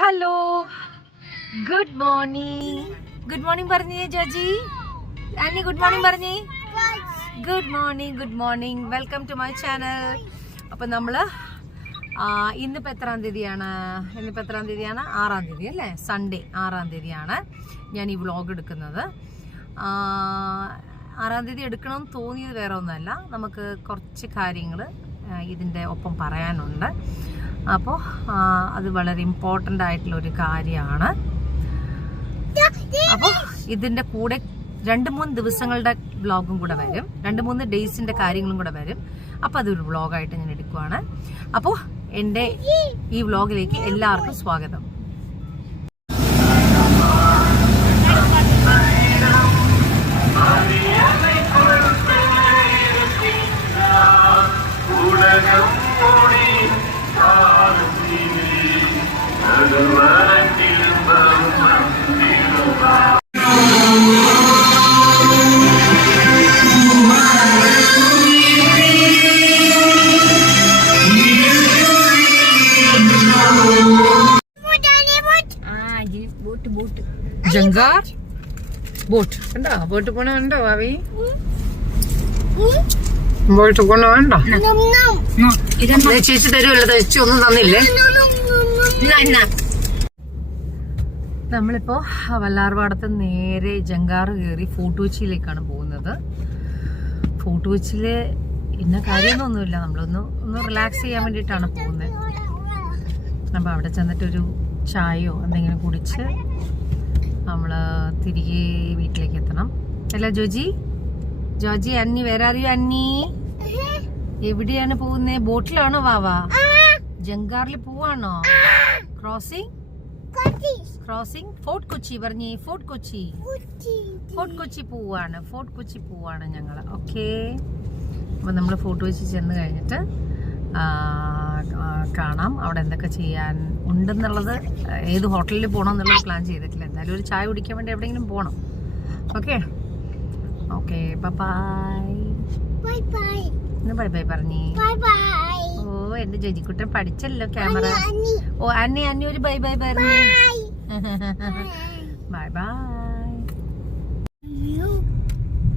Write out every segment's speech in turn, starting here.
Hello good morning. Good morning പറഞ്ഞേ Joji. Aunty good morning പറഞ്ഞേ. Good morning, good morning. Welcome to my channel. അപ്പം നമ്മൾ ഇന്നിപ്പോൾ എത്രാം തീയതിയാണ്? 6-ാം തീയതി അല്ലേ? സൺഡേ 6-ാം തീയതിയാണ് ഞാൻ ഈ വ്ളോഗ് എടുക്കുന്നത്. 6-ാം തീയതി എടുക്കണമെന്ന് തോന്നിയത് വേറെ ഒന്നുമല്ല, നമുക്ക് കുറച്ച് കാര്യങ്ങൾ ഇതിൻ്റെ ഒപ്പം പറയാനുണ്ട്. അപ്പോൾ അത് വളരെ ഇമ്പോർട്ടൻ്റ് ആയിട്ടുള്ളൊരു കാര്യമാണ്. അപ്പോൾ ഇതിൻ്റെ കൂടെ 2-3 ദിവസങ്ങളുടെ വ്ളോഗും കൂടെ വരും, 2-3 ഡേയ്സിൻ്റെ കാര്യങ്ങളും കൂടെ വരും. അപ്പോൾ അതൊരു വ്ളോഗായിട്ട് ഞാൻ എടുക്കുവാണ്. അപ്പോൾ എൻ്റെ ഈ വ്ളോഗിലേക്ക് എല്ലാവർക്കും സ്വാഗതം. ജങ്കാർ ബോട്ട് കണ്ടോ? ബോട്ട് പോണ കണ്ടോ ഭാവി? ബോട്ട് പോണ വേണ്ടോ? ചേച്ചി തരുമല്ലോ, ചേച്ചി ഒന്നും തന്നില്ലേ? നമ്മളിപ്പോ വല്ലാർപാടത്ത് നേരെ ജങ്കാറ് കയറി ഫോർട്ട് കൊച്ചിയിലേക്കാണ് പോകുന്നത്. ഫോർട്ട് കൊച്ചിയില് ഇന്ന കാര്യമൊന്നുമില്ല, നമ്മളൊന്ന് റിലാക്സ് ചെയ്യാൻ വേണ്ടിയിട്ടാണ് പോകുന്നത്. അപ്പം അവിടെ ചെന്നിട്ടൊരു ചായയോ എന്തെങ്കിലും കുടിച്ച് നമ്മൾ തിരികെ വീട്ടിലേക്ക് എത്തണം. അല്ല ജോജി? അന്നി വേറെ അറിയോ? അന്നി എവിടെയാണ് പോകുന്നേ? ബോട്ടിലാണോ വാവാ? ജങ്കാറിൽ പോവാണോ? ക്രോസിംഗ് ഫോർട്ട് കൊച്ചി പറഞ്ഞേ. ഫോർട്ട് കൊച്ചി പോവാണ് ഞങ്ങള്. ഓക്കെ, അപ്പൊ നമ്മള് ഫോർട്ട് കൊച്ചി ചെന്ന് കഴിഞ്ഞിട്ട് കാണാം അവിടെ എന്തൊക്കെ ചെയ്യാൻ ഉണ്ടെന്നുള്ളത്. ഏത് ഹോട്ടലിൽ പോകണം എന്നുള്ളത് പ്ലാൻ ചെയ്തിട്ടില്ല. എന്തായാലും ഒരു ചായ കുടിക്കാൻ വേണ്ടി എവിടെയെങ്കിലും പോകണം. ഓക്കെ ബൈ ബൈ പറഞ്ഞേ. ഓ എന്റെ ജജിക്കുട്ടൻ പഠിച്ചല്ലോ ക്യാമറ. ഓ അന്നി ഒരു ബൈ ബൈ പറഞ്ഞേ. Bye bye.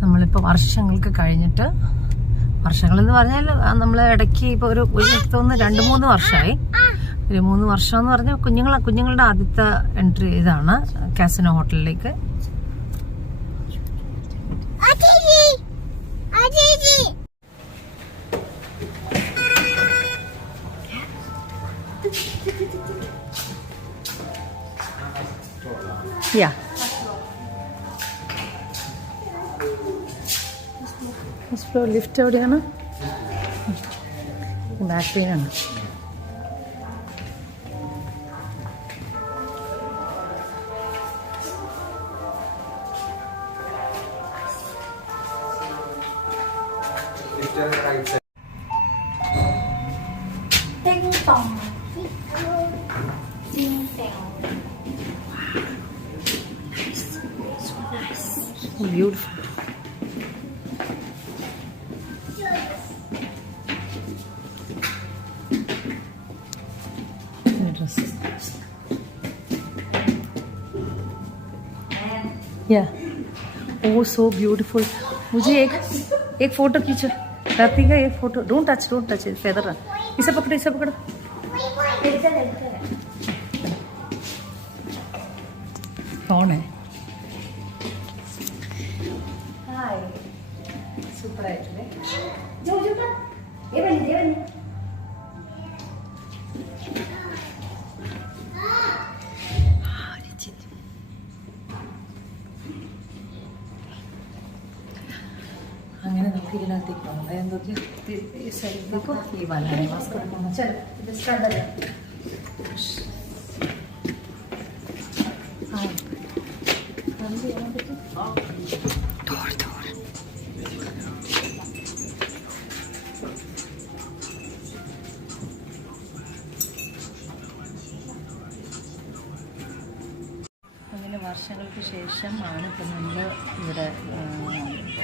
നമ്മളിപ്പോ വർഷങ്ങൾക്ക് കഴിഞ്ഞിട്ട്, വർഷങ്ങളെന്ന് പറഞ്ഞാൽ നമ്മൾ ഇടയ്ക്ക് ഇപ്പോൾ ഒരു 2-3 വർഷമായി. ഒരു 3 വർഷം എന്ന് പറഞ്ഞാൽ കുഞ്ഞുങ്ങളുടെ ആദ്യത്തെ എൻട്രി ഇതാണ് കാസിനോ ഹോട്ടലിലേക്ക്. ലിഫ്റ്റ് എവിടെയാണ്? Back പെയിനാണ്. Beautiful. Yeah. Oh, so beautiful. मुझे एक फोटो खींचो. रफी का एक फोटो. Don't touch. फेदर. इसे पकड़ो. कौन है? हाय. सुपर है तुझे. जो ये बनी. അങ്ങനെ നമുക്ക് ഇതിനകത്തേക്ക് പോകണം. എന്തൊക്കെയാ ഈ സൈഡിലേക്കോ ഈ വല്ലാതെ മാസ്ക് എടുക്കണം. അങ്ങനെ വർഷങ്ങൾക്ക് ശേഷമാണ് ഇപ്പം നമ്മൾ ഇവിടെ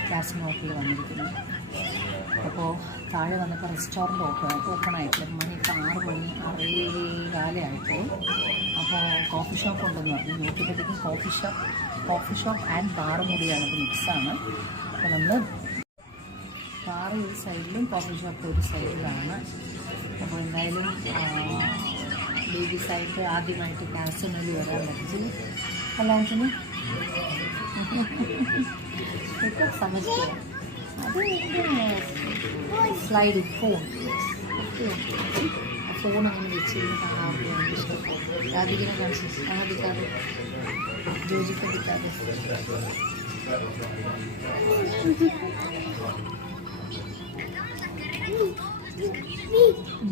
കാസിനോ ഹോട്ടലിൽ വന്നിരിക്കുന്നത്. അപ്പോൾ താഴെ വന്നപ്പോൾ റെസ്റ്റോറൻറ്റ് ഓപ്പൺ ആയിട്ട് മണി ഇപ്പോൾ 6 മണി 6:15 ആയിട്ടുള്ളൂ. കോഫി ഷോപ്പ് ഉണ്ടെന്ന് പറഞ്ഞു. നോക്കിയപ്പോഴത്തേക്കും കോഫി ഷോപ്പ് ആൻഡ് ബാറും കൂടിയാണ്, ഇത് മിക്സാണ്. അപ്പോൾ നമ്മൾ ബാർ ഒരു സൈഡിലും കോഫി ഷോപ്പ് ഒരു സൈഡിലാണ്. അപ്പോൾ എന്തായാലും ലേഡീസായിട്ട് ആദ്യമായിട്ട് കാസിനോയിൽ വരാൻ പറ്റും. അല്ലാതെ ഇപ്പം സമസ്യ അത് സ്ലൈഡിങ് ഫോൺ അങ്ങനെ വെച്ച് കാണാൻ ഇഷ്ടപ്പെടും. രാധികനെ കാണിച്ചു ആദിക്കാതെ ജോജിക്കടിക്കാതെ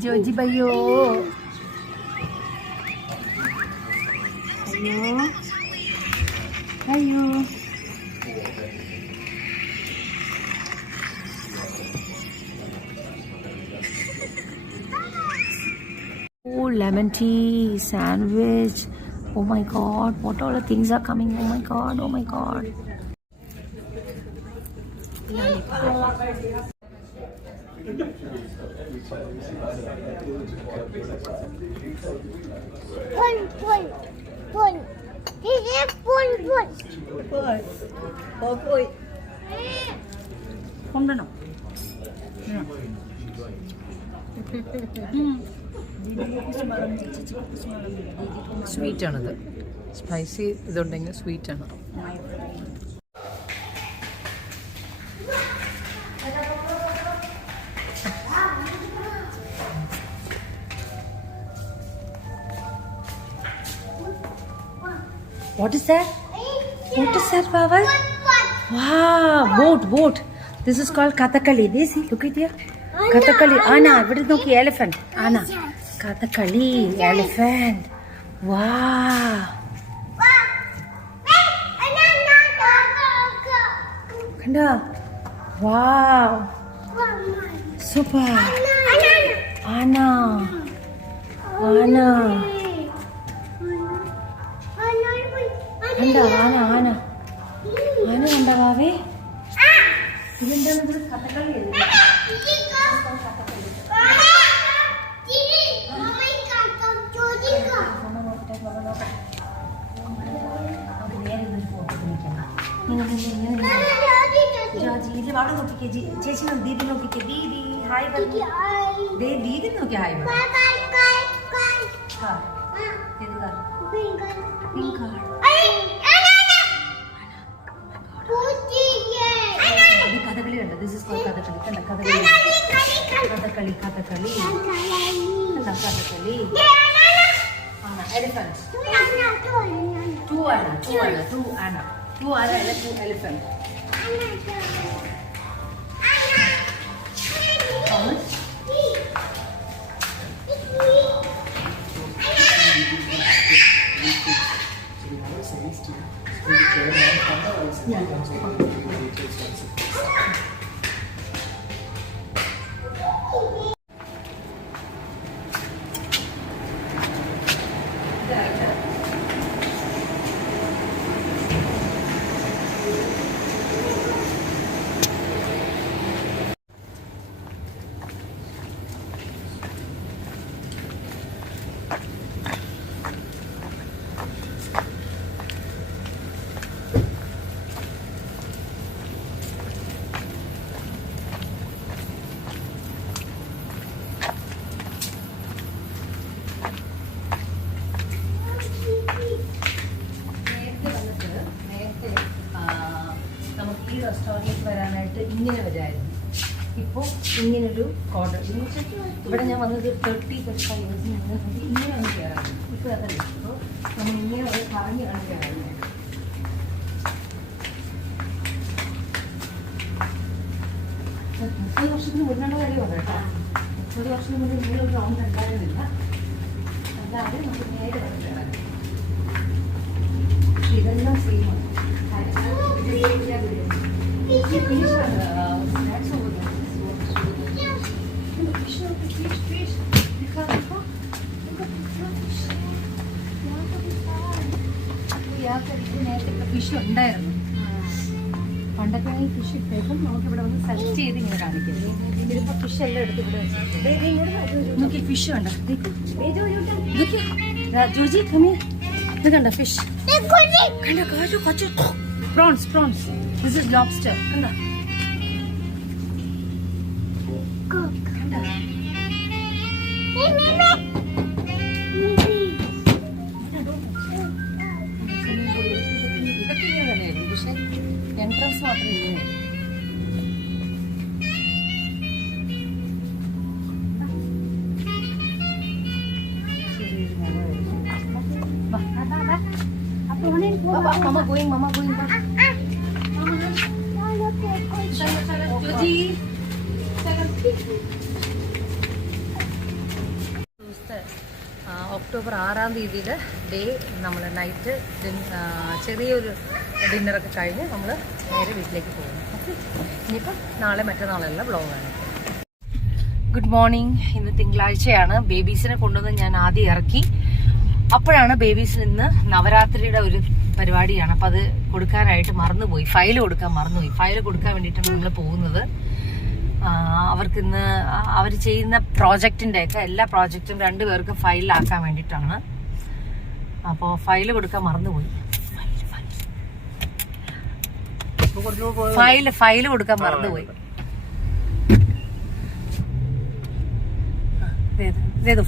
ജോജി ഭയ്യോ അയ്യോ അയ്യോ Oh, lemon tea, sandwich. Oh my god, what all the things are coming? Oh my god, oh my god. സ്വീറ്റാണിത്, സ്പൈസി ഇതുണ്ടെങ്കിൽ സ്വീറ്റാണ്. What is that? What is that, Pavan? Wow, boat. This is called Kathakali. See, look at here. Kathakali. Anna, what is no elephant? Anna. Kathakali, elephant. Wow. Kanda. Wow. Super. Anna. Kanda, Anna. Kanda, Vavi. ഇതെന്താണ് കഥകളി? അവിടെ നോക്കിക്കേ, ചേച്ചി ദീദി നോക്കിക്കേ, Didi hi Didi നോക്കി hi Kathakali കണ്ട. This is called Kathakali. കണ്ട Kathakali elephant. Two elephant. റെസ്റ്റോറൻറ്റിലേക്ക് വരാനായിട്ട് ഇങ്ങനെ വരായിരുന്നു. ഇപ്പോൾ ഇങ്ങനൊരു കോർഡർ ഇവിടെ ഞാൻ വന്നത് 30-35 ഇയേഴ്സിന് ഇങ്ങനെ ഒന്ന് കയറാറുണ്ട്. ഇപ്പോൾ അതല്ല, ഇപ്പോൾ നമ്മൾ ഇങ്ങനെ പറഞ്ഞ് കയറാറുണ്ട്. 30 വർഷത്തിന് മുന്നേ കാര്യമാണ് കേട്ടോ. 30 വർഷത്തിന് മുന്നേ ഇങ്ങനൊരു റൗണ്ട് ഉണ്ടായിരുന്നില്ല. അല്ലാതെ നമുക്ക് നേരെ കയറാം. പക്ഷെ ഇതെല്ലാം സെയിമാണ്. നേരത്തെ ഫിഷ് ഉണ്ടായിരുന്നു. പണ്ടൊക്കെ ഈ ഫിഷ് ഇട്ടേക്കും നമുക്കിവിടെ വന്ന് സെർച്ച് ചെയ്ത് ഇങ്ങനെ കാണിക്കുന്നത്. ഇതിലിപ്പോൾ ഫിഷ് എല്ലാം എടുത്ത് ഇവിടെ വെച്ചിട്ടുണ്ട്. നോക്കി ഫിഷ് വേണ്ട, നോക്കി ജോജി കമ്മി ഇത് കണ്ട ഫിഷ് കണ്ട കൊച്ചു പ്രോൺസ് ദിസ് ഇസ് ലോബ്സ്റ്റർ കണ്ട പക്ഷെ എൻട്രൻസ് മാത്രം ഇല്ലേ. Mama going. Joji. ഒക്ടോബർ 6-ാം തീയതിയിൽ ഡേ നമ്മൾ നൈറ്റ് ചെറിയൊരു ഡിന്നറൊക്കെ കഴിഞ്ഞ് നമ്മൾ നേരെ വീട്ടിലേക്ക് പോകുന്നു. ഓക്കെ, ഇനിയിപ്പം നാളെ മറ്റന്നാളെല്ലാം വ്ളോഗാണ്. Good morning. ഇന്ന് തിങ്കളാഴ്ചയാണ്. ബേബീസിനെ കൊണ്ടുവന്ന് ഞാൻ ആദ്യം ഇറക്കി. അപ്പോഴാണ് ബേബീസിന് ഇന്ന് നവരാത്രിയുടെ ഒരു പരിപാടിയാണ്. അപ്പം അത് കൊടുക്കാനായിട്ട് മറന്നുപോയി. ഫയൽ കൊടുക്കാൻ മറന്നുപോയി. ഫയൽ കൊടുക്കാൻ വേണ്ടിയിട്ടാണ് നമ്മൾ പോകുന്നത്. അവർക്കിന്ന് അവർ ചെയ്യുന്ന പ്രോജക്റ്റിൻ്റെ ഒക്കെ എല്ലാ പ്രോജക്റ്റും 2 പേർക്കും ഫയലിലാക്കാൻ വേണ്ടിയിട്ടാണ്. അപ്പോൾ ഫയൽ കൊടുക്കാൻ മറന്നുപോയി. ഫയൽ കൊടുക്കാൻ മറന്നുപോയി.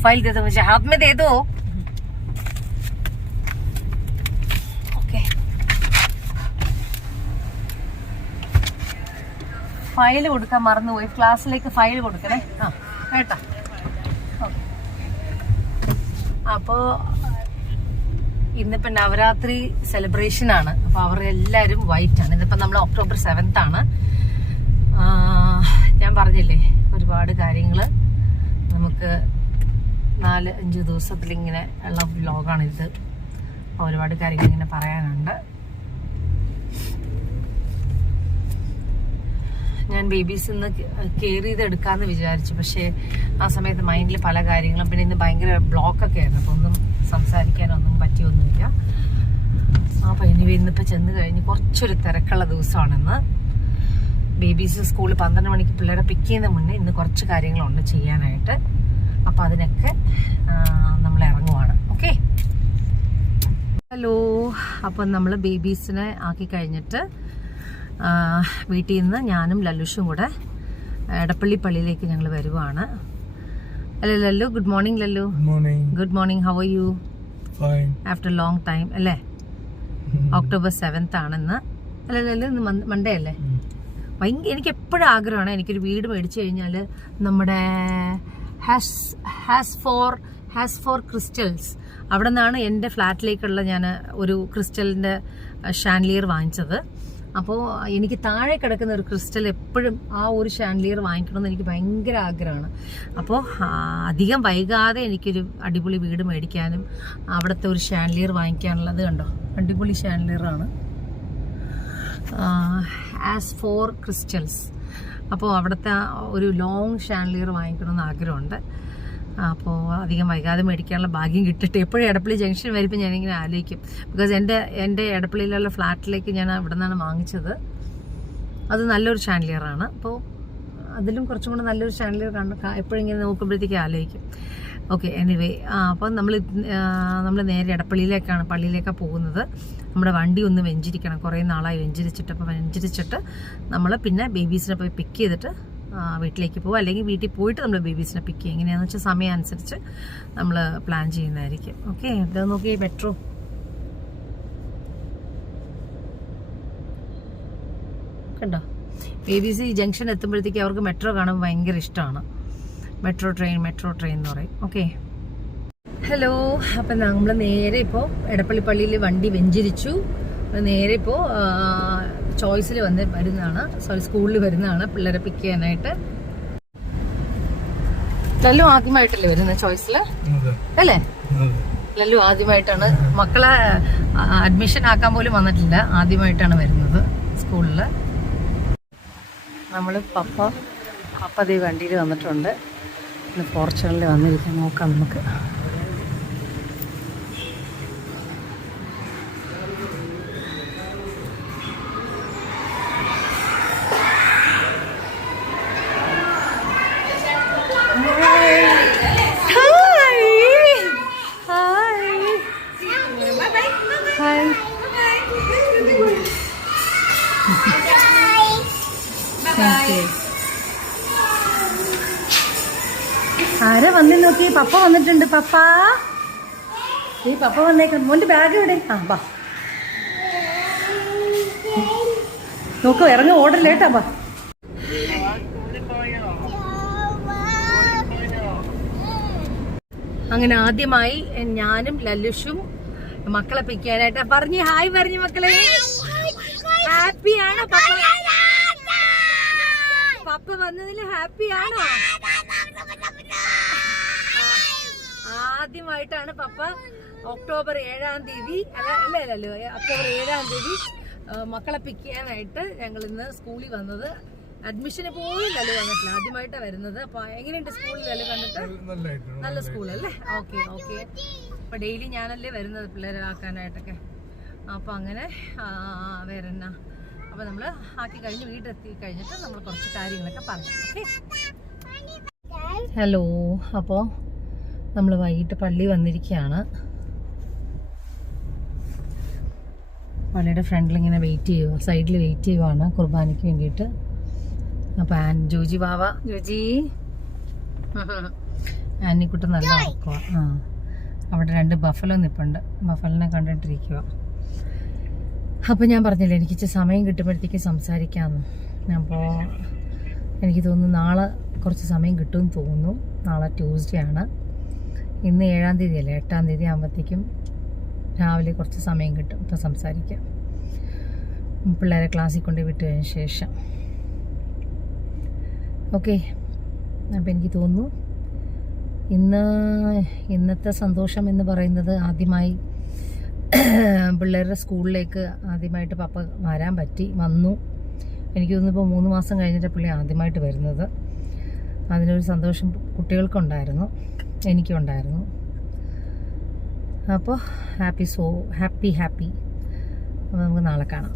ഫയൽ हाथ में दे दो. ഫയൽ കൊടുക്കാൻ മറന്നുപോയി. ക്ലാസ്സിലേക്ക് ഫയൽ കൊടുക്കണേ. കേട്ടോ. അപ്പോ ഇന്നിപ്പോ നവരാത്രി സെലിബ്രേഷൻ ആണ്. അപ്പൊ അവരെല്ലാരും വൈറ്റ് ആണ്. ഇന്നിപ്പോ നമ്മൾ ഒക്ടോബർ 7th ആണ്. ഞാൻ പറഞ്ഞില്ലേ ഒരുപാട് കാര്യങ്ങള് നമുക്ക് 4-5 ദിവസത്തിൽ ഇങ്ങനെ ഉള്ള വ്ലോഗാണ് ഇത്. ഒരുപാട് കാര്യങ്ങൾ ഇങ്ങനെ പറയാനുണ്ട്. ഞാൻ ബേബീസ് ഇന്ന് കെയർ ചെയ്തെടുക്കാമെന്ന് വിചാരിച്ചു. പക്ഷേ ആ സമയത്ത് മൈൻഡിൽ പല കാര്യങ്ങളും, പിന്നെ ഇന്ന് ഭയങ്കര ബ്ലോക്കൊക്കെ ആയിരുന്നു. അപ്പോൾ ഒന്നും സംസാരിക്കാനൊന്നും പറ്റിയൊന്നുമില്ല. അപ്പോൾ ഇന്നിപ്പോൾ ചെന്ന് കഴിഞ്ഞ് കുറച്ചൊരു തിരക്കുള്ള ദിവസമാണെന്ന്. ബേബീസ് സ്കൂളിൽ 12 മണിക്ക് പിള്ളേരെ പിക്ക് ചെയ്യുന്ന മുന്നേ ഇന്ന് കുറച്ച് കാര്യങ്ങളുണ്ട് ചെയ്യാനായിട്ട്. അപ്പോൾ അതിനൊക്കെ നമ്മൾ ഇറങ്ങുവാണ്. Okay, hello. അപ്പം നമ്മൾ ബേബീസിനെ ആക്കി കഴിഞ്ഞിട്ട് വീട്ടിൽ നിന്ന് ഞാനും ലല്ലുഷും കൂടെ എടപ്പള്ളി പള്ളിയിലേക്ക് ഞങ്ങൾ വരുവാണ്. അല്ലേ Lallu? Good morning Lallu. Good morning. How are you? After long time അല്ലേ? ഒക്ടോബർ 7th ആണെന്ന് അല്ലേ ലല്ലു? ഇന്ന് മൺഡേ അല്ലേ? എനിക്ക് എപ്പോഴും ആഗ്രഹമാണ് എനിക്കൊരു വീട് മേടിച്ചു കഴിഞ്ഞാൽ നമ്മുടെ ഹാസ് ഫോർ ക്രിസ്റ്റൽസ് അവിടെ നിന്നാണ് എൻ്റെ ഫ്ലാറ്റിലേക്കുള്ള ഞാൻ ഒരു ക്രിസ്റ്റലിൻ്റെ ഷാൻലിയർ വാങ്ങിച്ചത്. അപ്പോൾ എനിക്ക് താഴെ കിടക്കുന്ന ഒരു ക്രിസ്റ്റൽ എപ്പോഴും ആ ഒരു ഷാൻലിയർ വാങ്ങിക്കണമെന്ന് എനിക്ക് ഭയങ്കര ആഗ്രഹമാണ്. അപ്പോൾ അധികം വൈകാതെ എനിക്കൊരു അടിപൊളി വീട് മേടിക്കാനും അവിടുത്തെ ഒരു ഷാൻലിയർ വാങ്ങിക്കാനുള്ളത് കണ്ടോ, അടിപൊളി ഷാൻലിയറാണ്. As four crystals. അപ്പോൾ അവിടുത്തെ ഒരു ലോങ് ഷാൻലിയർ വാങ്ങിക്കണമെന്ന് ആഗ്രഹമുണ്ട്. അപ്പോൾ അധികം വൈകാതെ മേടിക്കാനുള്ള ഭാഗ്യം കിട്ടട്ടെ. എപ്പോഴും എടപ്പള്ളി ജംഗ്ഷൻ വരുമ്പോൾ ഞാനിങ്ങനെ ആലോചിക്കും. ബിക്കോസ് എൻ്റെ എടപ്പള്ളിയിലുള്ള ഫ്ലാറ്റിലേക്ക് ഞാൻ അവിടെ നിന്നാണ് വാങ്ങിച്ചത്. അത് നല്ലൊരു ഷാൻലിയറാണ്. അപ്പോൾ അതിലും കുറച്ചും കൂടെ നല്ലൊരു ഷാൻലിയർ എപ്പോഴും ഇങ്ങനെ നോക്കുമ്പോഴത്തേക്ക് ആലോചിക്കും. ഓക്കെ, എനിവേ അപ്പം നമ്മൾ നേരെ പള്ളിയിലേക്കാണ് പോകുന്നത്. നമ്മുടെ വണ്ടി ഒന്ന് വെഞ്ചിരിക്കണം. കുറേ നാളായി വെഞ്ചിരിച്ചിട്ട്. അപ്പോൾ വെഞ്ചിരിച്ചിട്ട് നമ്മൾ പിന്നെ ബേബീസിനെ പോയി പിക്ക് ചെയ്തിട്ട് വീട്ടിലേക്ക് പോകും. അല്ലെങ്കിൽ വീട്ടിൽ പോയിട്ട് നമ്മൾ ബേബീസിനെ പിക്ക് ചെയ്യും. എങ്ങനെയാണെന്ന് വെച്ചാൽ സമയം അനുസരിച്ച് നമ്മൾ പ്ലാൻ ചെയ്യുന്നതായിരിക്കും. ഓക്കെ, ഇത് നോക്കി മെട്രോ കണ്ടോ. ബേബീസ് ഈ ജംഗ്ഷൻ എത്തുമ്പോഴത്തേക്ക് അവർക്ക് മെട്രോ കാണുമ്പോൾ ഭയങ്കര ഇഷ്ടമാണ്. മെട്രോ ട്രെയിൻ എന്ന് പറയും. Okay, hello. അപ്പം നമ്മൾ നേരെ ഇപ്പോൾ എടപ്പള്ളി പള്ളിയിൽ വണ്ടി വെഞ്ചിരിച്ചു. നേരെ ഇപ്പോൾ ചോയ്സിൽ വരുന്നതാണ്. സ്കൂളിൽ വരുന്നതാണ് പിള്ളേരെ പിക്ക് ചെയ്യാനായിട്ട്. ലല്ലു ആദ്യമായിട്ടല്ലേ വരുന്നത് ചോയ്സിൽ അല്ലേ? ലല്ലു ആദ്യമായിട്ടാണ്. മക്കളെ അഡ്മിഷൻ ആക്കാൻ പോലും വന്നിട്ടില്ല. ആദ്യമായിട്ടാണ് വരുന്നത് സ്കൂളിൽ. നമ്മൾ പപ്പ ദേ വണ്ടിയിൽ വന്നിട്ടുണ്ട്. ഫോർച്യൂണറിൽ വന്നിരിക്കാൻ നോക്കാം നമുക്ക്. ഹായ് ആരാ വന്നു നോക്കി? പപ്പ വന്നിട്ടുണ്ട്. പപ്പ ഈ പപ്പ വന്നേക്കാം. മോന്റെ ബാഗ് എവിടെ? ആ ബാ നോക്കൂ, ഇറങ്ങി ഓടല്ലേ കേട്ടാ. ബാ അങ്ങനെ ആദ്യമായി ഞാനും ലല്ലുഷും മക്കളെ പിക്കാനായിട്ട് പറഞ്ഞു. ഹായ് പറഞ്ഞു മക്കളെ. ഹാപ്പിയാണോ പപ്പ? പപ്പ വന്നതിൽ ഹാപ്പിയാണോ? ആദ്യമായിട്ടാണ് പപ്പ ഒക്ടോബർ 7-ാം തീയതി അല്ലല്ലോ ഒക്ടോബർ 7-ാം തീയതി മക്കളെ പിക്ക് ചെയ്യാനായിട്ട് ഞങ്ങൾ ഇന്ന് സ്കൂളിൽ വന്നത്. അഡ്മിഷന് പോലും ലല്ലു വന്നിട്ടില്ല, ആദ്യമായിട്ടാണ് വരുന്നത്. അപ്പൊ എങ്ങനെയുണ്ട് സ്കൂളിൽ ലല്ലു കണ്ടിട്ട്? നല്ല സ്കൂളല്ലേ? Okay okay. അപ്പൊ ഡെയിലി ഞാനല്ലേ വരുന്നത് പിള്ളേരെ ആക്കാനായിട്ടൊക്കെ. അപ്പൊ അങ്ങനെ വേറെന്നാ. അപ്പൊ നമ്മള് ആക്കി കഴിഞ്ഞ് വീട്ടിലെത്തി കഴിഞ്ഞിട്ട് നമ്മൾ കുറച്ച് കാര്യങ്ങളൊക്കെ പറഞ്ഞു. ഓക്കെ. ഹലോ. അപ്പോൾ നമ്മൾ വൈകിട്ട് പള്ളി വന്നിരിക്കുകയാണ്. പള്ളിയുടെ ഫ്രണ്ടിൽ ഇങ്ങനെ വെയിറ്റ് ചെയ്യുക, സൈഡിൽ വെയിറ്റ് ചെയ്യുവാണ് കുർബാനയ്ക്ക് വേണ്ടിയിട്ട്. അപ്പം ജോജി വാവ, ജോജി ആനിക്കുട്ടി നല്ല ഉറക്കുക. അവിടെ 2 ബഫലോ നിൽപ്പുണ്ട്, ബഫലിനെ കണ്ടിട്ടിരിക്കുക. അപ്പോൾ ഞാൻ പറഞ്ഞില്ലേ എനിക്ക് ഇച്ചിരി സമയം കിട്ടുമ്പോഴത്തേക്ക് സംസാരിക്കാമെന്ന്. അപ്പോൾ എനിക്ക് തോന്നുന്നു നാളെ കുറച്ച് സമയം കിട്ടുമെന്ന് തോന്നുന്നു. നാളെ ട്യൂസ്ഡേ ആണ്. ഇന്ന് 7-ാം തീയതി അല്ലേ, 8-ാം തീയതി ആകുമ്പോഴത്തേക്കും രാവിലെ കുറച്ച് സമയം കിട്ടും. ഇപ്പോൾ സംസാരിക്കാം, പിള്ളേരെ ക്ലാസ്സിൽ കൊണ്ട് വിട്ട് കഴിഞ്ഞ ശേഷം. ഓക്കെ. അപ്പോൾ എനിക്ക് തോന്നുന്നു ഇന്നത്തെ സന്തോഷം എന്ന് പറയുന്നത് ആദ്യമായി പിള്ളേരുടെ സ്കൂളിലേക്ക് ആദ്യമായിട്ട് പപ്പ വന്നു. എനിക്ക് തോന്നുന്നു ഇപ്പോൾ 3 മാസം കഴിഞ്ഞിട്ട് പുള്ളി ആദ്യമായിട്ട് വരുന്നത്. അതിനൊരു സന്തോഷം കുട്ടികൾക്കുണ്ടായിരുന്നു, എനിക്കുണ്ടായിരുന്നു. അപ്പോൾ ഹാപ്പി. അപ്പോൾ നമുക്ക് നാളെ കാണാം.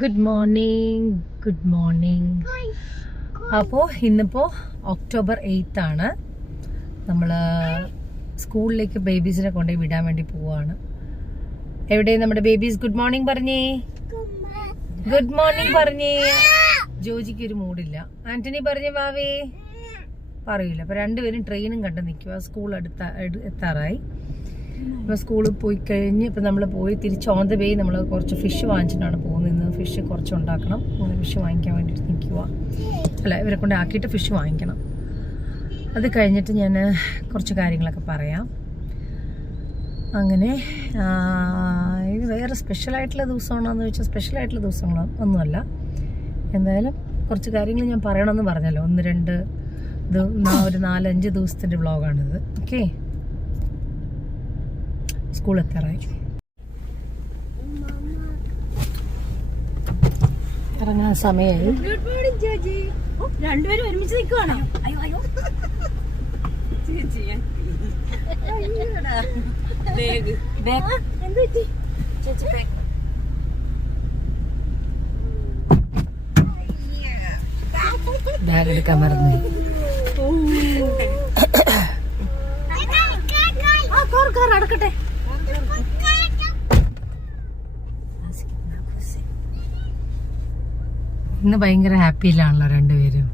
Good morning. അപ്പോൾ ഇന്നിപ്പോൾ ഒക്ടോബർ 8 ആണ്. നമ്മൾ സ്കൂളിലേക്ക് ബേബീസിനെ കൊണ്ടുപോയി വിടാൻ വേണ്ടി പോവാണ്. എവിടെ നമ്മുടെ ബേബീസ്? ഗുഡ് മോർണിംഗ് പറഞ്ഞേ. ജോജിക്ക് ഒരു മൂടില്ല. ആന്റണി പറഞ്ഞേ വാവേ പറയൂല. അപ്പോൾ രണ്ടുപേരും ട്രെയിനും കണ്ട് നിൽക്കുക. സ്കൂൾ എത്താറായി. അപ്പോൾ സ്കൂളിൽ പോയി കഴിഞ്ഞ് ഇപ്പം നമ്മൾ പോയി തിരിച്ച് ഓൺ ദ വേ നമ്മൾ കുറച്ച് ഫിഷ് വാങ്ങിച്ചിട്ടാണ് പോകുന്നത്. ഇന്ന് ഫിഷ് കുറച്ച് ഉണ്ടാക്കണം. അങ്ങനെ ഫിഷ് വാങ്ങിക്കാൻ വേണ്ടിയിട്ട് നിൽക്കുക. അല്ല, ഇവരെ കൊണ്ട് ആക്കിയിട്ട് ഫിഷ് വാങ്ങിക്കണം. അത് കഴിഞ്ഞിട്ട് ഞാൻ കുറച്ച് കാര്യങ്ങളൊക്കെ പറയാം. അങ്ങനെ ഇത് വേറെ സ്പെഷ്യലായിട്ടുള്ള ദിവസമാണോയെന്ന് ചോദിച്ചാൽ സ്പെഷ്യലായിട്ടുള്ള ദിവസങ്ങളോ ഒന്നുമല്ല. എന്തായാലും കുറച്ച് കാര്യങ്ങൾ ഞാൻ പറയണമെന്ന് പറഞ്ഞല്ലോ. 1-2 ഒരു 4-5 ദിവസത്തിൻ്റെ വ്ളോഗാണിത്. ഓക്കെ. സ്കൂൾ എത്താറായി. ഇറങ്ങാൻ സമയമായി. രണ്ടുപേരും ഒരുമിച്ച് നിൽക്കുവാണോ? ബാഗ് എടുക്കാൻ മറന്നു. അടക്കട്ടെ. ഇന്ന് ഭയങ്കര ഹാപ്പിയിലാണല്ലോ രണ്ടുപേരും.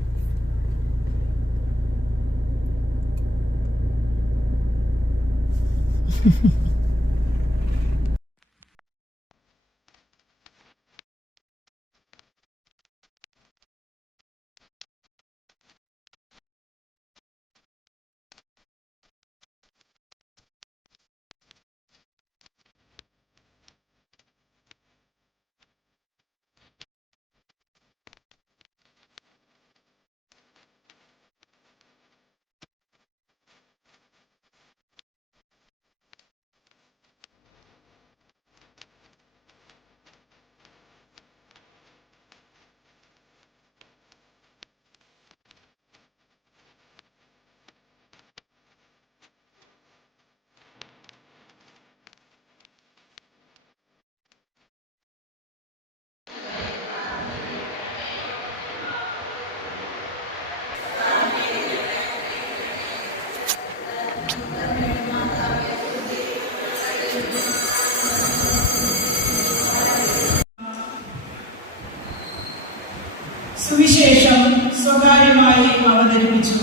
സുവിശേഷം സ്വകാര്യമായി അവതരിപ്പിച്ചു.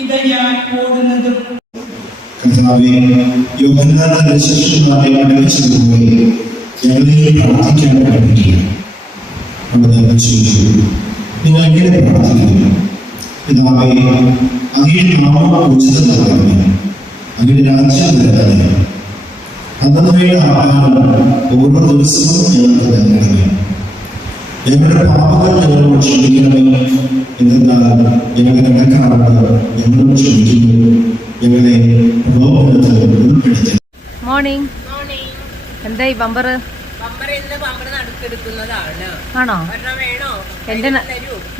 ഇത് ഞാൻ ഓടുന്നത് യോഹന്നാന്റെ ശിഷ്യന്മാരെ പഠിപ്പിച്ചതുപോലെ ഞങ്ങളെ പ്രാർത്ഥിക്കാൻ പഠിപ്പിക്കുക. അവിടെ ചോദിച്ചു, നിങ്ങൾ എങ്ങനെ പ്രാർത്ഥിക്കുന്നു? പിതാവേ, അങ്ങയുടെ നാമം ഉചിതമാകണമേ, അങ്ങയുടെ രാജ്യം വരണമേ, അന്നവയുടെ ആഹാരം ഓരോ ദിവസവും ഞങ്ങൾക്ക് തരണമേ, ഞങ്ങളുടെ പാപങ്ങൾ ഞങ്ങളോട് ക്ഷമിക്കണമേ, എന്തെന്നാൽ ഞങ്ങളുടെ കടക്കാരോട് ഞങ്ങളോട് ക്ഷമിക്കുന്നു, ഞങ്ങളെ പ്രലോഭനത്തിൽ ഉൾപ്പെടുത്തരുത്. മോർണിംഗ്. എന്തായി ബമ്പർ? ആണോ? എന്റെ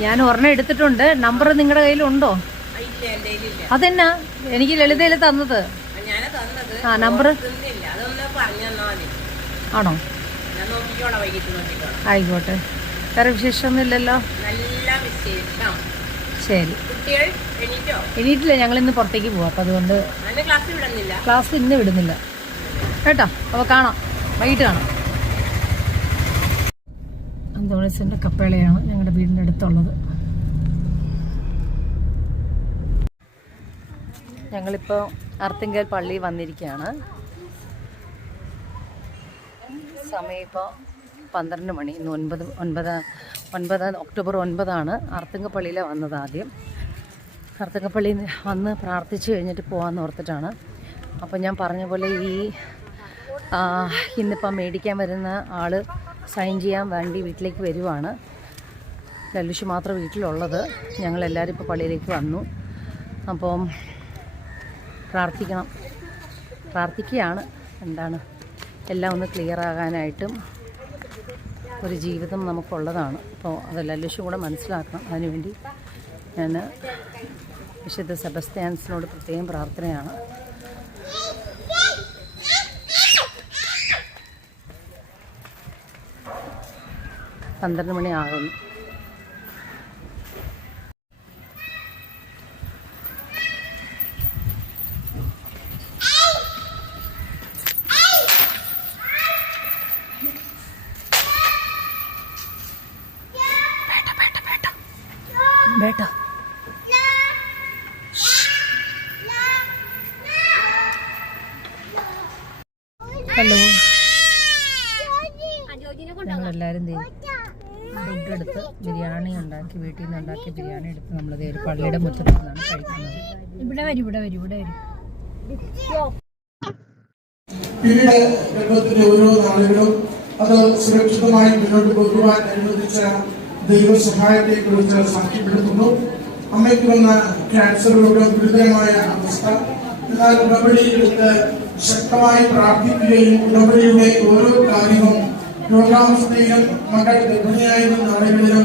ഞാൻ ഒരെണ്ണം എടുത്തിട്ടുണ്ട്. നമ്പർ നിങ്ങളുടെ കയ്യിലുണ്ടോ? അതെന്നാ എനിക്ക് ലളിതയില് തന്നത്? ആ നമ്പർ ആണോ? ആയിക്കോട്ടെ. വേറെ വിശേഷമൊന്നുമില്ലല്ലോ? ശരി. എണീറ്റില്ല, ഞങ്ങൾ ഇന്ന് പുറത്തേക്ക് പോവാം. അപ്പം അതുകൊണ്ട് ക്ലാസ് ഇന്ന് വിടുന്നില്ല കേട്ടോ. അപ്പോൾ കാണാം, വൈകിട്ട് കാണാം. അന്തോണീസിൻ്റെ കപ്പേളയാണ് ഞങ്ങളുടെ വീടിൻ്റെ അടുത്തുള്ളത്. ഞങ്ങളിപ്പോൾ അർത്തിങ്കൽ പള്ളി വന്നിരിക്കുകയാണ്. സമയം ഇപ്പോൾ 12 മണി. ഇന്ന് 9 ഒക്ടോബർ 9 അർത്തിങ്കപ്പള്ളിയിലാണ് വന്നത്. ആദ്യം അർത്തിങ്കപ്പള്ളിയിൽ വന്ന് പ്രാർത്ഥിച്ചു കഴിഞ്ഞിട്ട് പോകാമെന്ന് ഓർത്തിട്ടാണ്. അപ്പോൾ ഞാൻ പറഞ്ഞ പോലെ ഇന്നിപ്പം മേടിക്കാൻ വരുന്ന ആൾ സൈൻ ചെയ്യാൻ വേണ്ടി വീട്ടിലേക്ക് വരുവാണ്. ലല്ലുഷ് മാത്രം വീട്ടിലുള്ളത്. ഞങ്ങളെല്ലാവരും ഇപ്പോൾ പള്ളിയിലേക്ക് വന്നു. അപ്പം പ്രാർത്ഥിക്കുകയാണ്. എന്താണ് എല്ലാം ഒന്ന് ക്ലിയർ ആകാനായിട്ടും ഒരു ജീവിതം നമുക്കുള്ളതാണ്. അപ്പോൾ അത് ലല്ലുഷും കൂടെ മനസ്സിലാക്കണം. അതിനുവേണ്ടി ഞാൻ വിശുദ്ധ സെബസ്ത്യാൻസിനോട് പ്രത്യേകം പ്രാർത്ഥനയാണ്. പന്ത്രണ്ട് മണി ആകുന്നു. ബേട്ടാ ഹലോ. ഞങ്ങളെല്ലാവരും ഫുഡ് എടുത്ത് ബിരിയാണി ഉണ്ടാക്കി, വീട്ടിൽ നിന്ന് ഉണ്ടാക്കി ബിരിയാണി എടുത്ത് നമ്മൾ ഒരു പള്ളിയുടെ മുറ്റത്ത് നിന്നാണ് കഴിക്കുന്നത്. ഇവിടെ വരും. പിന്നീട് ലോകത്തിന്റെ ഓരോ നാളുകളും അത് സുരക്ഷിതമായി മുന്നോട്ട് പോകുവാൻ അനുവദിച്ച ദൈവസഹായത്തെ കുറിച്ച് സാക്ഷ്യപ്പെടുത്തുന്നു. അമ്മയ്ക്ക് വന്ന ക്യാൻസർ രോഗം ഗുരുതരമായ അവസ്ഥ. എന്നാൽ ഉടമ്പടിയെടുത്ത് ശക്തമായി പ്രാർത്ഥിക്കുകയും ഉടമ്പടിയുടെ ഓരോ കാര്യവും രോഗാവസ്ഥയിലും മകൾ ഗർഭിണിയായിരുന്ന നാളുകളിലും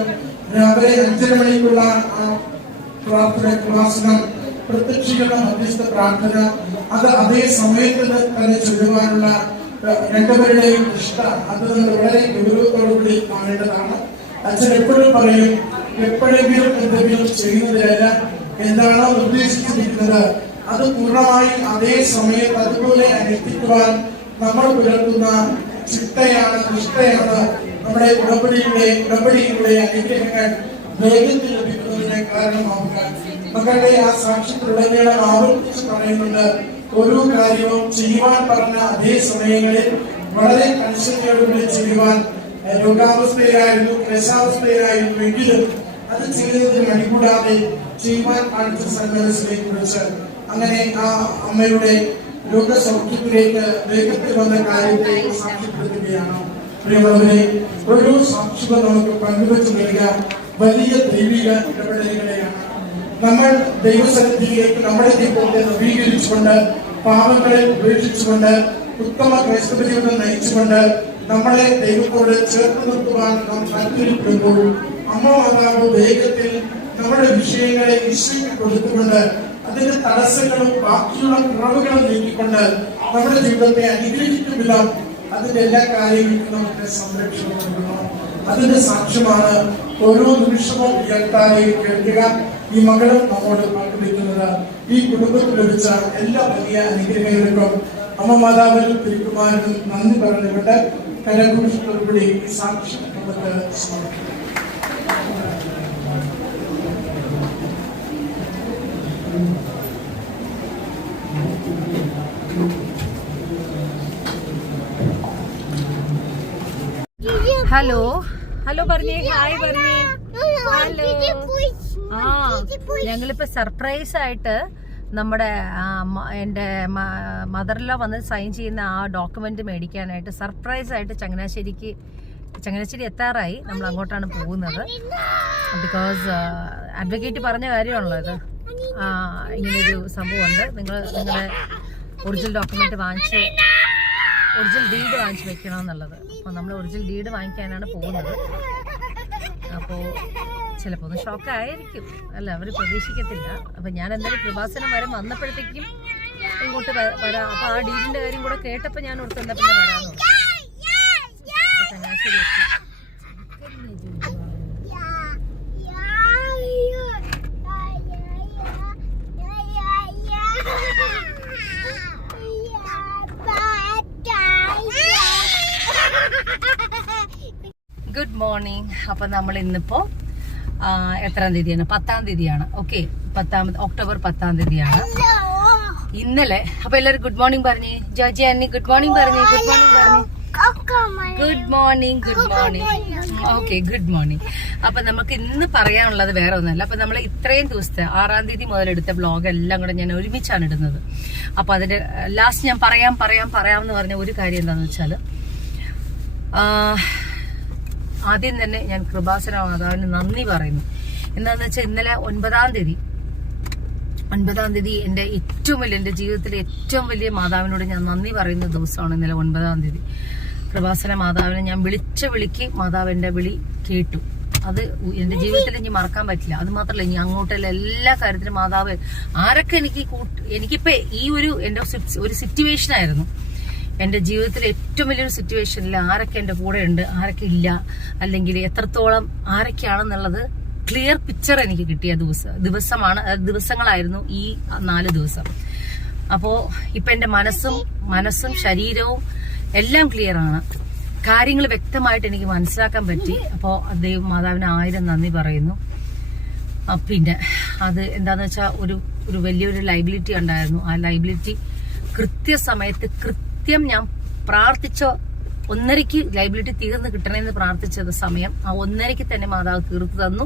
രാവിലെ 5:30 മണിക്കുള്ള പ്രാർത്ഥന ക്ലാസിനും പ്രത്യക്ഷീകരണ മധ്യസ്ഥ പ്രാർത്ഥന അത് അതേ സമയത്ത് തന്നെ ചൊല്ലുവാനുള്ള രണ്ടുപേരുടെയും ഇഷ്ട അത് നമ്മൾ വളരെ ഗൗരവത്തോടുകൂടി കാണേണ്ടതാണ്. അച്ഛൻ എപ്പോഴും പറയും, എപ്പോഴെങ്കിലും എന്തെങ്കിലും ചെയ്യുന്നതിലല്ല, എന്താണോ നിർദ്ദേശിച്ചിരിക്കുന്നത് അത് പൂർണ്ണമായി അതേ സമയത്ത് അതുപോലെ എത്തിക്കുവാൻ നമ്മൾ പുലർത്തുന്ന ചിട്ടയാണ്, നിഷ്ഠയാണ് നമ്മുടെ ഉടമ്പടിയിലൂടെ അനുഗ്രഹങ്ങൾ വേഗത്തിൽ ലഭിക്കുന്നതിന് കാരണമാവുക. മക്കളുടെ ആ സാക്ഷ്യത്തിലുടനീളം ആവർത്തിച്ച് പറയുന്നുണ്ട്, ഓരോ കാര്യവും ചെയ്യുവാൻ പറഞ്ഞ അതേ സമയങ്ങളിൽ വളരെ കണിശതയോടുകൂടി ചെയ്യുവാൻ രോഗാവസ്ഥയിലായിരുന്നു, ക്ലേശാവസ്ഥയിലായിരുന്നു എങ്കിലും അത് ചെയ്യുന്നതിന് മടികൂടാതെ ചെയ്യുവാൻ കാണിച്ച സന്മനസ്സിനെ കുറിച്ച് അങ്ങനെ ആ അമ്മയുടെ രോഗസൗഖ്യത്തിലേക്ക് വേഗത്തിൽ വന്ന കാര്യത്തെ സാക്ഷ്യപ്പെടുത്തുകയാണ്. പ്രിയമുള്ളവരെ, ഓരോ സാക്ഷ്യവും നമുക്ക് പങ്കുവെച്ചു നൽകാൻ വലിയ ദൈവിക ഇടപെടലുകളെയാണ്. നമ്മൾ ദൈവസന്നിധിയിലേക്ക് നമ്മുടെ ദൈവത്തെ നവീകരിച്ചുകൊണ്ട്, പാപങ്ങളെ ഉപേക്ഷിച്ചുകൊണ്ട്, ഉത്തമ ക്രൈസ്തവ ജീവിതം നയിച്ചുകൊണ്ട് നമ്മളെ ദൈവത്തോട് ചേർത്ത് നിർത്തുവാൻ നാം താല്പര്യപ്പെടുമ്പോൾ അമ്മ മാതാവ് വേഗത്തിൽ നമ്മുടെ വിഷയങ്ങളെ ഈശോയ്ക്ക് കൊടുത്തുകൊണ്ട് അതിന്റെ തടസ്സങ്ങളും ബാക്കിയുള്ള കുറവുകളും നീക്കിക്കൊണ്ട് നമ്മുടെ ജീവിതത്തെ അനുഗ്രഹിക്കും വിധം അതിന്റെ എല്ലാ കാര്യങ്ങൾക്കും നമുക്ക് സംരക്ഷണം നൽകണം. അതിന്റെ സാക്ഷ്യമാണ് ഓരോ നിമിഷവും ഉയർത്താതെ കേൾക്കുക ഈ മകളും നമ്മോട് പങ്കുവയ്ക്കുന്നത്. ഈ കുടുംബത്തിൽ ലഭിച്ച എല്ലാ വലിയ അനുഗ്രഹങ്ങൾക്കും അമ്മ മാതാവിനും തിരുക്കുമാരനും നന്ദി പറഞ്ഞുകൊണ്ട് കരഘോഷത്തോടുകൂടി ഈ സാക്ഷ്യം നമുക്ക് സമർപ്പിക്കാം. ഹലോ ഹലോ പറഞ്ഞേ, ഹായ് പറഞ്ഞേ. ഹലോ. ആ ഞങ്ങളിപ്പോ സർപ്രൈസ് ആയിട്ട് നമ്മുടെ എൻ്റെ മദറിലോ വന്ന് സൈൻ ചെയ്യുന്ന ആ ഡോക്യുമെന്റ് മേടിക്കാനായിട്ട് സർപ്രൈസ് ആയിട്ട് ചങ്ങനാശ്ശേരി എത്താറായി. നമ്മൾ അങ്ങോട്ടാണ് പോകുന്നത്. ബിക്കോസ് അഡ്വക്കേറ്റ് പറഞ്ഞ കാര്യമാണല്ലോ ഇത്. ഇങ്ങനൊരു സംഭവമുണ്ട്. നിങ്ങളുടെ ഒറിജിനൽ ഡോക്യുമെന്റ് ഒറിജിനൽ ഡീഡ് വാങ്ങിച്ച് വെക്കണമെന്നുള്ളത്. അപ്പോൾ നമ്മൾ ഒറിജിനൽ ഡീഡ് വാങ്ങിക്കാനാണ് പോകുന്നത്. അപ്പോൾ ചിലപ്പോൾ ഒന്ന് ഷോക്കായിരിക്കും, അല്ല അവർ പ്രതീക്ഷിക്കത്തില്ല. അപ്പം ഞാൻ എന്തായാലും കൃപാസനം വരെ വന്നപ്പോഴത്തേക്കും ഇങ്ങോട്ട് വരാം. അപ്പോൾ ആ ഡീഡിൻ്റെ കാര്യം കൂടെ കേട്ടപ്പോൾ ഞാൻ ഓർത്ത് എന്താ പിന്നെ വരാമെന്ന് പറഞ്ഞു. ചങ്ങനാശ്ശേരി എത്തി. Good morning. അപ്പൊ നമ്മൾ ഇന്നിപ്പോ എത്രാം തീയതിയാണ്? 10-ാം തീയതിയാണ്. ഓക്കെ, ഒക്ടോബർ 10-ാം തീയതിയാണ് ഇന്നലെ. അപ്പൊ എല്ലാവരും ഗുഡ് മോർണിംഗ് പറഞ്ഞേ. ജോജി അന്നി ഗുഡ് മോർണിംഗ് പറഞ്ഞേ. ഗുഡ് മോർണിംഗ് പറഞ്ഞേ. Good morning. Good morning. Okay, good morning. അപ്പൊ നമുക്ക് ഇന്ന് പറയാനുള്ളത് വേറെ ഒന്നല്ല. അപ്പൊ നമ്മൾ ഇത്രയും ദിവസത്തെ 6-ാം തീയതി മുതൽ എടുത്ത വ്ലോഗ് എല്ലാം കൂടെ ഞാൻ ഒരുമിച്ചാണ് ഇടുന്നത്. അപ്പൊ അതിന്റെ ലാസ്റ്റ് ഞാൻ പറയാമെന്ന് പറഞ്ഞ ഒരു കാര്യം എന്താന്ന് വെച്ചാല്, ആദ്യം തന്നെ ഞാൻ കൃപാസന മാതാവിന് നന്ദി പറയുന്നു. എന്താന്ന് വെച്ചാൽ ഇന്നലെ 9-ാം തീയതി എന്റെ ജീവിതത്തിലെ ഏറ്റവും വലിയ മാതാവിനോട് ഞാൻ നന്ദി പറയുന്ന ദിവസമാണ് ഇന്നലെ 9-ാം തീയതി. കൃപാസന മാതാവിനെ ഞാൻ വിളിച്ച വിളിക്ക് മാതാവ് എന്റെ വിളി കേട്ടു. അത് എന്റെ ജീവിതത്തിൽ ഇനി മറക്കാൻ പറ്റില്ല. അത് മാത്രമല്ല, ഇനി അങ്ങോട്ടുള്ള എല്ലാ കാര്യത്തിലും മാതാവ് ആരൊക്കെ എനിക്കിപ്പോ ഈ എന്റെ ഒരു സിറ്റുവേഷൻ ആയിരുന്നു. എന്റെ ജീവിതത്തിലെ ഏറ്റവും വലിയൊരു സിറ്റുവേഷനിൽ ആരൊക്കെ എന്റെ കൂടെ ഉണ്ട്, ആരൊക്കെ ഇല്ല, അല്ലെങ്കിൽ എത്രത്തോളം ആരൊക്കെയാണെന്നുള്ളത് ക്ലിയർ പിക്ചർ എനിക്ക് കിട്ടിയ ദിവസങ്ങളായിരുന്നു ഈ 4 ദിവസം. അപ്പോ ഇപ്പൊ എന്റെ മനസ്സും ശരീരവും എല്ലാം ക്ലിയർ ആണ്. കാര്യങ്ങൾ വ്യക്തമായിട്ട് എനിക്ക് മനസ്സിലാക്കാൻ പറ്റി. അപ്പോ ദൈവം മാതാവിന് 1000 നന്ദി പറയുന്നു. പിന്നെ അത് എന്താന്ന് വെച്ചാൽ ഒരു വലിയൊരു ലൈബിലിറ്റി ഉണ്ടായിരുന്നു. ആ ലൈബിലിറ്റി കൃത്യസമയത്ത് ഞാൻ പ്രാർത്ഥിച്ച 1:30 ലൈബിലിറ്റി തീർന്ന് കിട്ടണമെന്ന് പ്രാർത്ഥിച്ചത് സമയം ആ 1:30 തന്നെ മാതാവ് തീർത്തു തന്നു.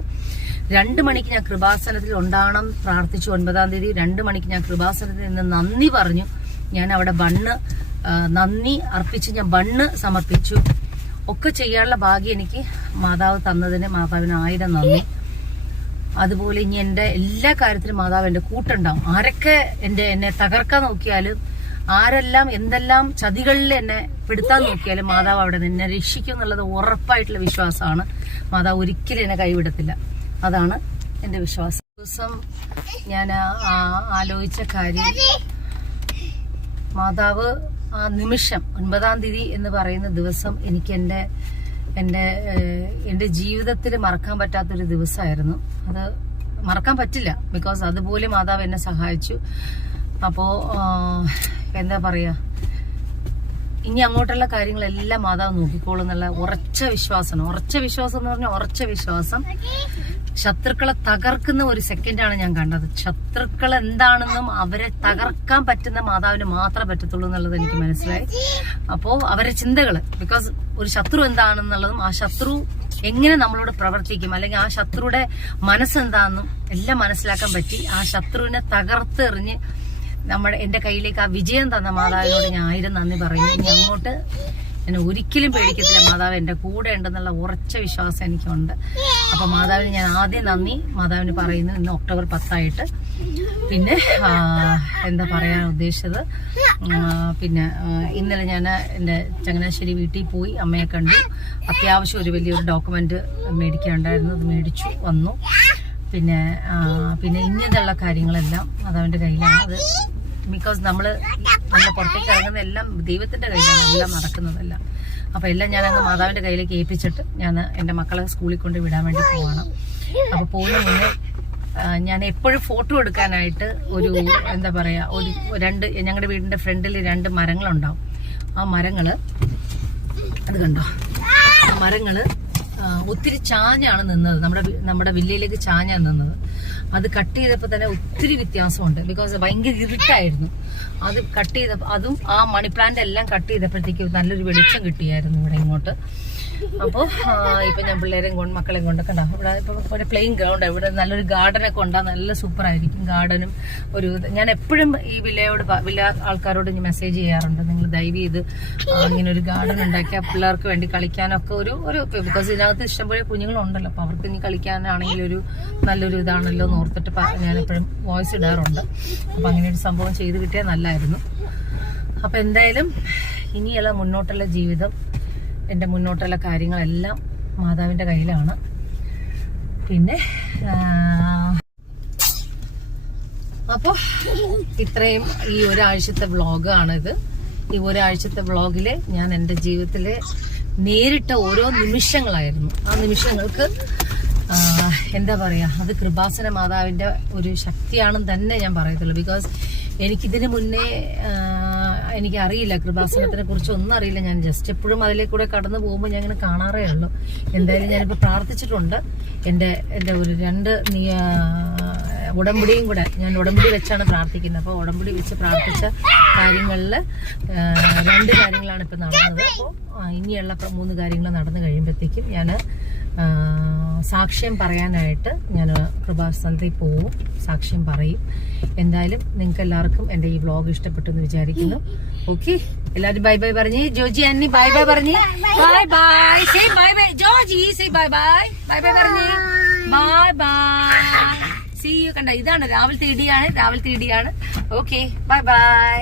2 മണിക്ക് ഞാൻ കൃപാസനത്തിൽ ഉണ്ടാവണം പ്രാർത്ഥിച്ചു. 9-ാം തീയതി 2 മണിക്ക് ഞാൻ കൃപാസനത്തിൽ നിന്ന് നന്ദി പറഞ്ഞു. ഞാൻ അവിടെ നന്ദി അർപ്പിച്ച് ഞാൻ ബണ്ണ് സമർപ്പിച്ചു. ഒക്കെ ചെയ്യാനുള്ള ഭാഗ്യം എനിക്ക് മാതാവ് തന്നതിന് മാതാവിന് 1000 നന്ദി. അതുപോലെ ഇനി എന്റെ എല്ലാ കാര്യത്തിലും മാതാവ് എന്റെ കൂട്ടുണ്ടാവും. ആരൊക്കെ എന്നെ തകർക്കാൻ നോക്കിയാലും, ആരെല്ലാം എന്തെല്ലാം ചതികളിൽ എന്നെ പെടുത്താൻ നോക്കിയാലും മാതാവ് അവിടെ എന്നെ രക്ഷിക്കും എന്നുള്ളത് ഉറപ്പായിട്ടുള്ള വിശ്വാസമാണ്. മാതാവ് ഒരിക്കലും എന്നെ കൈവിടത്തില്ല. അതാണ് എന്റെ വിശ്വാസം. ദിവസം ഞാൻ ആലോചിച്ച കാര്യം, മാതാവ് ആ നിമിഷം 9-ാം തീയതി എന്ന് പറയുന്ന ദിവസം എനിക്ക് എന്റെ ജീവിതത്തിൽ മറക്കാൻ പറ്റാത്തൊരു ദിവസമായിരുന്നു. അത് മറക്കാൻ പറ്റില്ല. ബിക്കോസ് അതുപോലെ മാതാവ് എന്നെ സഹായിച്ചു. അപ്പോ എന്താ പറയാ, ഇനി അങ്ങോട്ടുള്ള കാര്യങ്ങളെല്ലാം മാതാവ് നോക്കിക്കോളും എന്നുള്ള ഉറച്ച വിശ്വാസം എന്ന് പറഞ്ഞാൽ ഉറച്ച വിശ്വാസം. ശത്രുക്കളെ തകർക്കുന്ന ഒരു സെക്കൻഡാണ് ഞാൻ കണ്ടത്. ശത്രുക്കൾ എന്താണെന്നും അവരെ തകർക്കാൻ പറ്റുന്ന മാതാവിന് മാത്രമേ പറ്റത്തുള്ളൂ എന്നുള്ളത് എനിക്ക് മനസ്സിലായി. അപ്പോ അവരുടെ ചിന്തകള്, ബിക്കോസ് ഒരു ശത്രു എന്താണെന്നുള്ളതും ആ ശത്രു എങ്ങനെ നമ്മളോട് പ്രവർത്തിക്കും, അല്ലെങ്കിൽ ആ ശത്രുയുടെ മനസ്സെന്താണെന്നും എല്ലാം മനസ്സിലാക്കാൻ പറ്റി. ആ ശത്രുവിനെ തകർത്തെറിഞ്ഞ് എന്റെ കയ്യിലേക്ക് ആ വിജയം തന്ന മാതാവിനോട് ഞാൻ 1000 നന്ദി പറയുന്നു. ഇനി അങ്ങോട്ട് ഞാൻ ഒരിക്കലും പേടിക്കത്തില്ല. മാതാവ് എന്റെ കൂടെ ഉണ്ടെന്നുള്ള ഉറച്ച വിശ്വാസം എനിക്കുണ്ട്. അപ്പൊ മാതാവിന് ഞാൻ ആദ്യം നന്ദി മാതാവിന് പറയുന്നു. ഇന്ന് ഒക്ടോബർ 10 പിന്നെ എന്താ പറയാൻ ഉദ്ദേശിച്ചത്, പിന്നെ ഇന്നലെ ഞാൻ എന്റെ ചങ്ങനാശ്ശേരി വീട്ടിൽ പോയി അമ്മയെ കണ്ടു. അത്യാവശ്യം ഒരു വലിയൊരു ഡോക്യുമെന്റ് മേടിക്കാനുണ്ടായിരുന്നു. അത് മേടിച്ചു വന്നു. പിന്നെ ഇങ്ങനെയുള്ള കാര്യങ്ങളെല്ലാം മാതാവിന്റെ കയ്യിലാണ്. അത് ബിക്കോസ് നമ്മള് പുറത്തേക്ക് ഇറങ്ങുന്ന എല്ലാം ദൈവത്തിന്റെ കയ്യിലാണ് എല്ലാം നടക്കുന്നതെല്ലാം. അപ്പൊ എല്ലാം ഞാൻ അങ്ങ് മാതാവിന്റെ കയ്യിലേക്ക് ഏൽപ്പിച്ചിട്ട് ഞാൻ എന്റെ മക്കളെ സ്കൂളിൽ കൊണ്ട് വിടാൻ വേണ്ടി പോവാണ്. അപ്പൊ പോകുന്ന മുന്നേ ഞാൻ എപ്പോഴും ഫോട്ടോ എടുക്കാനായിട്ട് എന്താ പറയാ, ഞങ്ങളുടെ വീടിന്റെ ഫ്രണ്ടിൽ 2 മരങ്ങളുണ്ടാവും. ആ മരങ്ങള് അത് കണ്ടോ, ആ മരങ്ങള് ഒത്തിരി ചാഞ്ഞാണ് നിന്നത്. നമ്മുടെ വില്ലയിലേക്ക് ചാഞ്ഞാണ് നിന്നത്. അത് കട്ട് ചെയ്തപ്പോ തന്നെ ഒത്തിരി വ്യത്യാസമുണ്ട്. ബിക്കോസ് ഭയങ്കര ഇരുട്ടായിരുന്നു. അത് കട്ട് ചെയ്തപ്പോ, അതും ആ മണി പ്ലാന്റ് എല്ലാം കട്ട് ചെയ്തപ്പോഴത്തേക്ക് നല്ലൊരു വെളിച്ചം കിട്ടിയായിരുന്നു ഇവിടെ ഇങ്ങോട്ട്. അപ്പോൾ ഇപ്പൊ ഞാൻ പിള്ളേരെയും കൊണ്ട് മക്കളെയും കൊണ്ടൊക്കെ ഉണ്ടാവും. ഇവിടെ ഇപ്പൊ ഒരു പ്ലെയിൻ ഗ്രൗണ്ട്, ഇവിടെ നല്ലൊരു ഗാർഡനൊക്കെ ഉണ്ടാകും, നല്ല സൂപ്പർ ആയിരിക്കും ഗാർഡനും. ഞാൻ എപ്പോഴും ഈ വില്ല ആൾക്കാരോട് ഞാൻ മെസ്സേജ് ചെയ്യാറുണ്ട്, നിങ്ങൾ ദയവ് ചെയ്ത് ഇങ്ങനെ ഒരു ഗാർഡൻ ഉണ്ടാക്കിയാൽ പിള്ളേർക്ക് വേണ്ടി കളിക്കാനൊക്കെ ഒരു ബിക്കോസ് ഇതിനകത്ത് ഇഷ്ടംപോലെ കുഞ്ഞുങ്ങളുണ്ടല്ലോ, അപ്പൊ അവർക്ക് ഇനി കളിക്കാനാണെങ്കിൽ ഒരു നല്ലൊരു ഇതാണല്ലോ എന്ന് ഓർത്തിട്ട് ഞാൻ എപ്പോഴും വോയിസ് ഇടാറുണ്ട്. അപ്പൊ അങ്ങനെ ഒരു സംഭവം ചെയ്ത് കിട്ടിയാൽ നല്ലായിരുന്നു. അപ്പൊ എന്തായാലും ഇനിയുള്ള മുന്നോട്ടുള്ള ജീവിതം, എൻ്റെ മുന്നോട്ടുള്ള കാര്യങ്ങളെല്ലാം മാതാവിൻ്റെ കയ്യിലാണ്. പിന്നെ അപ്പോൾ ഇത്രയും ഈ ഒരാഴ്ചത്തെ വ്ളോഗാണിത്. ഈ ഒരാഴ്ചത്തെ വ്ളോഗിൽ ഞാൻ എൻ്റെ ജീവിതത്തിലെ നേരിട്ട ഓരോ നിമിഷങ്ങളായിരുന്നു. ആ നിമിഷങ്ങൾക്ക് എന്താ പറയുക, അത് കൃപാസന മാതാവിൻ്റെ ഒരു ശക്തിയാണെന്ന് തന്നെ ഞാൻ പറയത്തുള്ളൂ. ബിക്കോസ് എനിക്കിതിന് മുന്നേ എനിക്കറിയില്ല, കൃപാസനത്തിനെ കുറിച്ച് ഒന്നും അറിയില്ല. ഞാൻ ജസ്റ്റ് എപ്പോഴും അതിലേക്കൂടെ കടന്നു പോകുമ്പോൾ ഞാൻ ഇങ്ങനെ കാണാറേ ഉള്ളൂ. എന്തായാലും ഞാനിപ്പോൾ പ്രാർത്ഥിച്ചിട്ടുണ്ട്. എൻ്റെ ഒരു 2 ഉടമ്പടിയും കൂടെ, ഞാൻ ഉടമ്പടി വെച്ചാണ് പ്രാർത്ഥിക്കുന്നത്. അപ്പോൾ ഉടമ്പടി വെച്ച് പ്രാർത്ഥിച്ച കാര്യങ്ങളിൽ 2 കാര്യങ്ങളാണ് ഇപ്പം നടന്നത്. അപ്പോൾ ഇനിയുള്ള 3 കാര്യങ്ങൾ നടന്നു കഴിയുമ്പോഴത്തേക്കും ഞാൻ സാക്ഷ്യം പറയാനായിട്ട് ഞാൻ കൃപാസനത്തിൽ പോവും, സാക്ഷ്യം പറയും. എന്തായാലും നിങ്ങൾക്ക് എല്ലാവർക്കും എൻ്റെ ഈ വ്ളോഗ് ഇഷ്ടപ്പെട്ടു എന്ന് വിചാരിക്കുന്നു. ഓക്കെ, എല്ലാവരും ബൈ ബൈ പറഞ്ഞ്. ജോജി ആന്റി ബൈ ബൈ പറഞ്ഞ്. Bye bye, say bye bye. Joji say bye bye, bye bye പറഞ്ഞ്. Bye bye, see you. കണ്ട, ഇതാണ് രാവിലത്തെ ഇടിയാണ്. Okay, bye bye.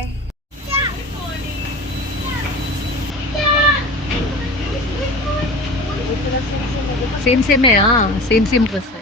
सेम है, हाँ सेम ड्रेस है.